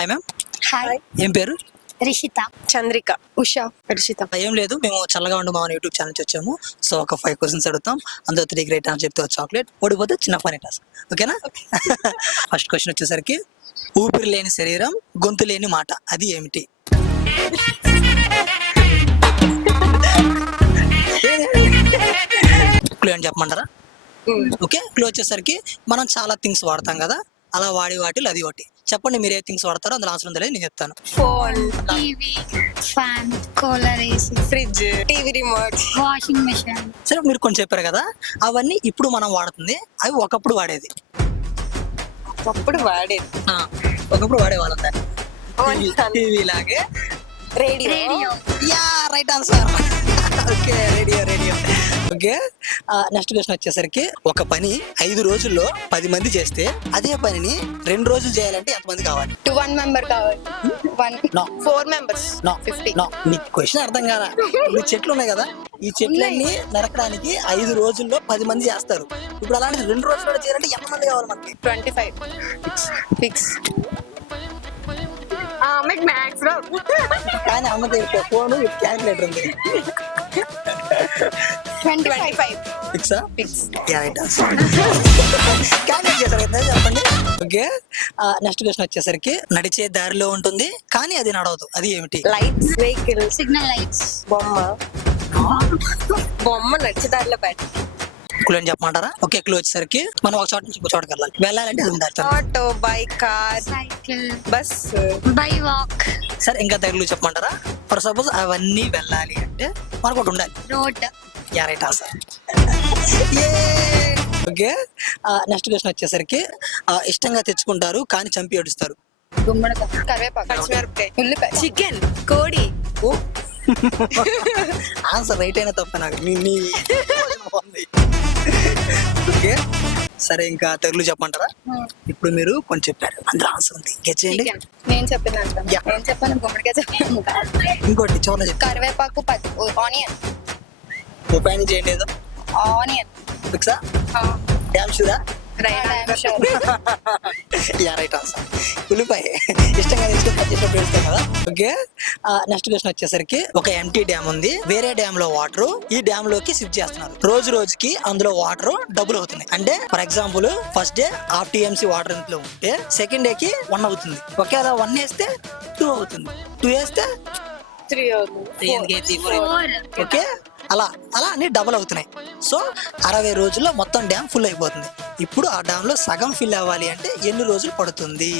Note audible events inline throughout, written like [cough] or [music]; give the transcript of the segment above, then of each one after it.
Hi ma'am hi ఏం పేరు? రిషిత. చంద్రిక. ఉషా. హర్షిత ఏం లేదు మేము చల్లగా ఉండు మా యూట్యూబ్ ఛానల్ వచ్చాము. సో ఒక ఫైవ్ క్వశ్చన్స్ అడుగుతాం. అందులో త్రీ గ్రేట్ అని చెప్తే చాక్లెట్ ఓడిపోతే చిన్న ఫనీ టాస్క్ ఓకేనా? ఫస్ట్ క్వశ్చన్ [laughs] వచ్చేసరికి ఊపిరి లేని శరీరం గొంతు లేని మాట అది ఏమిటి? క్లూ అని చెప్పమంటారా? ఓకే క్లూ వచ్చేసరికి మనం చాలా థింగ్స్ వాడతాం కదా అలా వాడి వాటిలో అది ఒకటి. చెప్పండి మీరు ఏ థింగ్స్ వాడతారో అందులో ఆన్సర్ ఉందో లేదో నేను చెప్తాను. Phone TV fan cooler AC fridge TV remote. Washing machine. సరే మీరు కొన్ని చెప్పారు కదా అవన్నీ ఇప్పుడు మనం వాడుతుంది అవి ఒకప్పుడు వాడేది. అప్పుడు వాడేది. ఆ, ఒకప్పుడు వాడేవాళ్ళం దాన్ని. టీవీ లాగే. Radio. Radio. Yeah right answer. [laughs] Okay radio radio. Okay next question వచ్చేసరికి ఒక పని ఐదు రోజుల్లో పది మంది చేస్తే అదే పనిని రెండు రోజులు చేయాలంటే ఎంతమంది కావాలి? టు వన్ మెంబర్ కావాలి. One No. Four members no fifty no నీకు క్వశ్చన్ అర్థం కాదా? ఇప్పుడు చెట్లు ఉన్నాయి కదా. ఈ చెట్లన్నీ నరకడానికి ఐదు రోజుల్లో పది మంది చేస్తారు. ఇప్పుడు అలాంటి రెండు రోజుల్లో చేయాలంటే ఎంతమంది కావాలి మనకి? ట్వంటీ ఫైవ్ ఫిక్స్ మ్యాథ్స్ కానీ అమ్మ దగ్గర ఫోన్ క్యాలిక్యులేటర్ ఉంది. ట్వంటీ ఫైవ్ ఫిక్సా ఫిక్స్ క్యాలిక్యులేట్ చేశారు కదా చెప్పండి? ఓకే నెక్స్ట్ క్వశ్చన్ వచ్చేసరికి నడిచే దారిలో ఉంటుంది కానీ అది నడవదు. అది ఏమిటి? లైట్స్ వెహికల్ సిగ్నల్ లైట్స్ బొమ్మ. బొమ్మ నడిచేదారిలో పెట్టి క్లూ అని చెప్పమంటారా? ఓకే క్లూ వచ్చేసరికి మనం ఒక చోట నుంచి ఇంకో చోటకి వెళ్ళాలి. వెళ్ళాలంటే అది ఉండాలి. Auto bike car cycle bus by walk సరే ఇంకా దగ్గర చెప్పమంటారా? ఫర్ సపోజ్ అవన్నీ వెళ్ళాలి అంటే మనకు ఒకటి ఉండాలి road yeah right answer okay next question వచ్చేసరికి ఆ, ఇష్టంగా తెచ్చుకుంటారు కానీ చంపి ఏడుస్తారు. గుమ్మడికాయ కరివేపాకు పచ్చిమిరపకాయ ఉల్లిపాయ. చికెన్ కోడి. ఆన్సర్ రైట్ [laughs] అయినా తప్ప నాకు. నీ. [laughs] సరే ఇంకా తెలుగు చెప్పమంటారా? ఇప్పుడు మీరు కొంచెం చెప్పారు. అందులో ఆన్సర్ ఉంది. గెట్ చేయండి. చికెన్ నేను. నేను చెప్పాను గుమ్మడికాయ చెప్పాను. ఇంకోటి చెప్పి. కరివేపాకు ఆనియన్. ఉపాయం చేయండి ఏదో. ఆనియన్. ఫిక్సా? డ్యామ్ షూరా రైట్ ఆన్సర్ ఉల్లిపాయ. ఇష్టంగా కదా? ఓకే. నెక్స్ట్ క్వశ్చన్ వచ్చేసరికి ఒక ఎంటీ డ్యామ్ ఉంది. వేరే డ్యామ్లో వాటర్ ఈ డ్యామ్లోకి షిఫ్ట్ చేస్తున్నారు. రోజు రోజుకి అందులో వాటర్ డబుల్ అవుతుంది. అంటే for example first day half TMC water ఇంట్లో ఉంటే సెకండ్ డే కి వన్ అవుతుంది. ఒకేలా వన్ వేస్తే టూ అవుతుంది. టూ వేస్తే త్రీ ఫోర్ ఓకే? అలా అలా అన్ని డబుల్ అవుతున్నాయి. సో అరవై రోజుల్లో మొత్తం డ్యామ్ ఫుల్ అయిపోతుంది. ఇప్పుడు ఆ డ్యామ్లో సగం ఫిల్ అవ్వాలి అంటే ఎన్ని రోజులు పడుతుంది?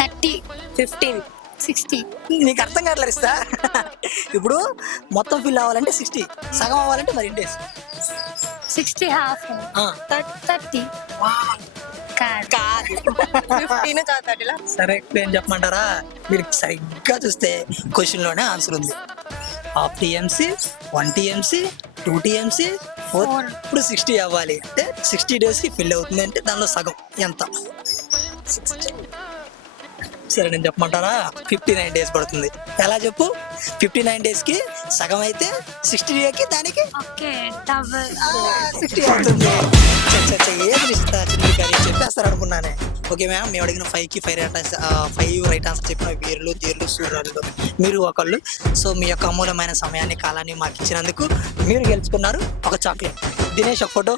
థర్టీ. ఫిఫ్టీన్. సిక్స్టీ. నీకు అర్థం కావట్లేదు ఇస్తా ఇప్పుడు మొత్తం ఫిల్ అవ్వాలంటే సిక్స్టీ. సగం అవ్వాలంటే మరి డేస్ సిక్స్టీ హాఫ్. థర్టీ సరే ఏం చెప్పమంటారా? మీరు సరిగ్గా చూస్తే క్వశ్చన్లోనే ఆన్సర్ ఉంది. Half TMC one TMC two TMC four. Four. ఇప్పుడు సిక్స్టీ అవ్వాలి అంటే సిక్స్టీ డేస్కి ఫిల్ అవుతుంది అంటే దానిలో సగం. ఎంత? సరే నేను చెప్పమంటారా? ఫిఫ్టీ నైన్ డేస్ పడుతుంది. ఎలా చెప్పు? ఫిఫ్టీ నైన్ డేస్కి సగం అయితే సిక్స్టీ డేకి దానికి? సిక్స్టీ అవుతుంది. చెప్పేస్తారు అనుకున్నానే ఓకే మ్యామ్ మేము అడిగిన ఫైవ్కి five right five right answer చెప్పిన వీరులు తీర్లు సూర్యులు మీరు ఒకళ్ళు. సో మీ యొక్క అమూల్యమైన సమయాన్ని కాలాన్ని మాకు ఇచ్చినందుకు మీరు గెలుచుకున్నారు ఒక చాక్లెట్. దినేష్ ఒక ఫోటో.